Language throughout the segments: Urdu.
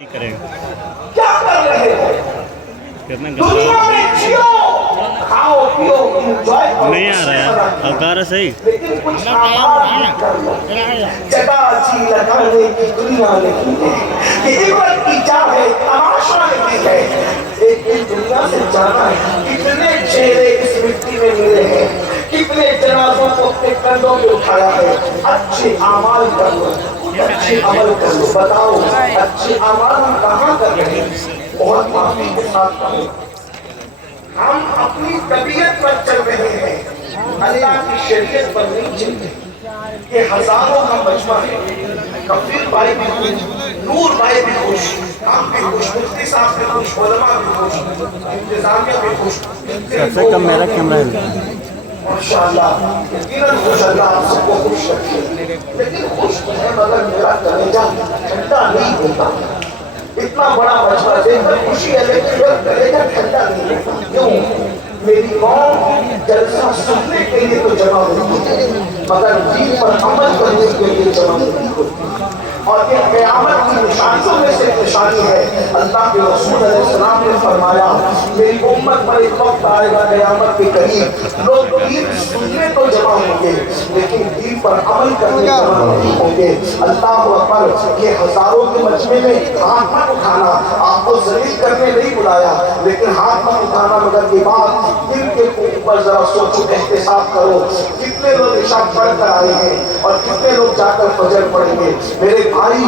کرے کیا کر رہے ہو؟ دنیا میں جیو، کھاؤ پیو، انجوائے کرو، نہیں آ رہا ہے اب گا رہا صحیح. لیکن کچھ آباد کر لو. جگہ جی لگانے کی دنیا نہیں ہے، یہ عبرت کی جا ہے، تماشا نہیں ہے. ایک دنیا سے جانا ہے. کتنے چہرے اس مٹی میں ملے ہیں، کتنے جنازوں کو اپنے کندھوں میں اٹھایا ہے. اچھے اعمال کر لو، اچھے عمل کر لو. بتاؤ اچھے اعمال ہم کہاں کر رہے ہیں؟ بہت معافی کے ساتھ کہوں، ہم اپنی طبیعت پر چل رہے ہیں، اللہ کی شریعت پر نہیں چلتے. یہ ہزاروں کا مجمع ہے. کفیل بھائی بھی خوش، نور بھائی بھی خوش، ہم بھی خوش، مفتی صاحب بھی خوش، علماء بھی خوش، انتظامیہ بھی خوش. سب سے کم میرا کیمرہ ہے. ماشاءاللہ یقیناً خوش، اللہ آپ سب کو خوش رکھے. لیکن خوش تو ہے مگر میرا کلیجہ ٹھنڈا نہیں ہوتا. اتنا بڑا مجمع دیکھ کر خوشی ہے لیکن میرا کلیجہ ٹھنڈا نہیں ہوتا. کیوں؟ میری قوم جلسہ سننے کے لیے تو جمع ہوتی ہے مگر دین پر عمل کرنے کے لیے جمع نہیں ہوتی. اور یہ قیامت کی نشانیوں میں سے نشانی ہے. اللہ کے رسول علیہ السلام نے فرمایا میری امت پر ایک وقت آئے گا قیامت کے قریب، لوگ دین سننے تو جمع ہوں گے لیکن دین پر عمل کرنے جمع نہیں ہوں گے. اللہ اکبر. یہ ہزاروں کے مجمع میں ہاتھ مت اٹھانا، آپ کو ذلیل کرنے نہیں بلایا لیکن ہاتھ مت اٹھانا. مگر یہ بات دل کے اوپر ذرا سوچو، احتساب کرو. کتنے لوگ عشاء پڑھ کر آئے ہیں اور کتنے لوگ جا کر فجر پڑھیں گے؟ میرے بھائی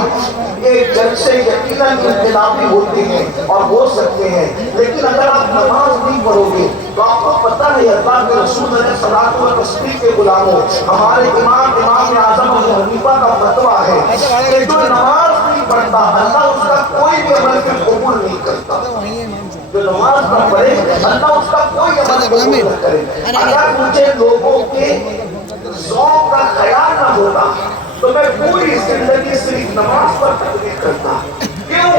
یہ جلسے یقیناً انقلابی ہوتے ہیں اور ہو سکتے ہیں لیکن اگر آپ نماز نہیں پڑھو گے تو آپ کو پتہ ہے اللہ کے رسول علیہ الصلوۃ والتسبیح کے غلاموں، ہمارے امام اعظم ابو حنیفہ کا فتویٰ ہے کہ جو نماز نہیں پڑھتا اللہ اس کا کوئی بھی عمل قبول نہیں کرتا. جو نماز نہ پڑھے اللہ اس کا کوئی عمل قبول نہ کرے. اگر مجھے لوگوں کے ذوق کا خیال نہ ہوتا تو میں پوری زندگی صرف نماز پر تقریر کرتا. کیوں؟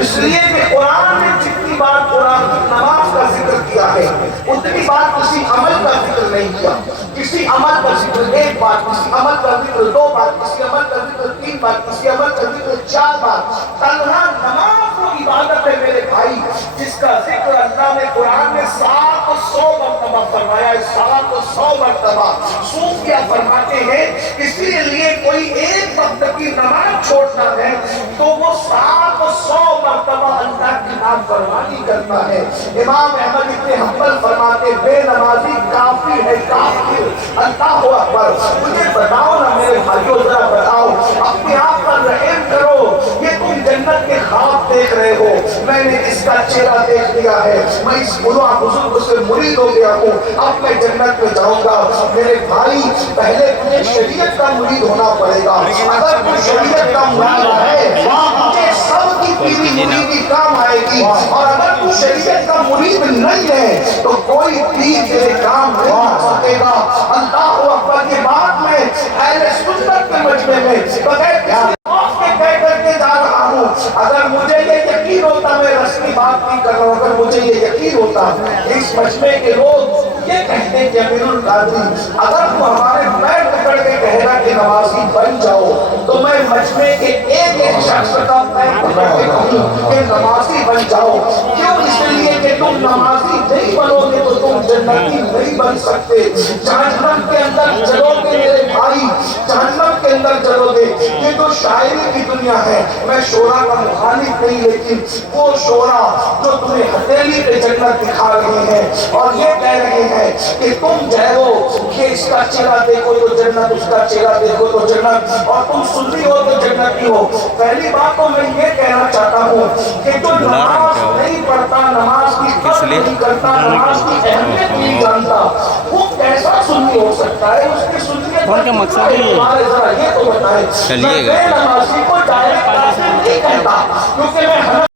اس لیے کہ قرآن نے جتنی بار قرآن نماز کا ذکر کیا ہے اتنی بار کسی عمل کا ذکر نہیں کیا. کسی عمل کا ذکر ایک بار، کسی عمل کا ذکر دو بار، کسی عمل کا ذکر تین بار، کسی عمل کا ذکر چار بار. تنہا نماز وہ عبادت ہے میرے بھائی جس کا ذکر اللہ نے قرآن میں 700 مرتبہ فرمایا ہے. 700 مرتبہ. صوفیہ فرماتے ہیں اسی لیے کوئی ایک وقت کی نماز چھوڑتا ہے تو وہ 700 مرتبہ اللہ کی نافرمانی کرتا ہے. امام احمد ابن حنبل فرماتے بے نمازی کافر ہے، کافر. اللہ اکبر. مجھے بتاؤ نا میرے بھائیو، ذرا بتاؤ، اپنے آپ پر رحم کرو. یہ تم جنت کے خواب دیکھ رہے ہو، میں نے اس کا چہرہ دیکھ لیا ہے، میں اس بزرگ سے مرید ہو گیا ہوں، اب میں جنت میں جاؤں گا. میرے بھائی پہلے تمہیں شریعت کا مرید ہونا پڑے گا. اگر تم شریعت کا مرید ہے مجھے سب کی پیری مریدی کام آئے گی. اور اگر تم شریعت کا مرید نہیں ہے تو کوئی پیر تیرے کام نہیں آ سکے گا. اللہ اکبر. یہ بات میں اہل سنت کے مجمع میں بغیر کسی خوف کے کہہ کر کے جا رہا ہوں. اگر مجھے یہ یقین ہوتا، میں رسمی بات نہیں کر رہا ہوں، اگر مجھے یہ یقین ہوتا اس مجمع کے لوگ یہ کہتے ہیں کہ امیر القادری اگر تو ہمارے پیر پکڑ کے کہے گا کہ نمازی بن جاؤ تو میں مجمع کے ایک ایک شخص کا پیر پکڑ کے کہوں کہ نمازی بن جاؤ. کیوں؟ اس لیے کہ تم نمازی نہیں بنو گے تو تم جنتی نہیں بن سکتے. جہنم کے اندر چلو گے میرے بھائی، جہنم کے اندر چلو گے. یہ تو شاعری کی دنیا ہے. میں شعرا کا مخالف نہیں لیکن وہ شعرا جو تمہیں ہتھیلی پہ جنت دکھا رہے ہیں اور یہ کہہ رہے ہیں کہ تم جہو کہ اس کا چہرہ دیکھو تو جنت، اس کا چہرہ دیکھو تو جنت، اور تم سنی ہو تو جنتی ہو. پہلی بات تو میں یہ کہنا چاہتا ہوں کہ جو نماز نہیں پڑھتا، نماز کی قدر نہیں کرتا، نماز کی اہمیت نہیں جانتا، وہ کیسا سنی ہو سکتا ہے؟ اس کی سنیت کا مقصد ہی ذرا یہ تو بتائیں. میں بے نمازی کو ڈائریکٹ کافر نہیں کہتا کیونکہ میں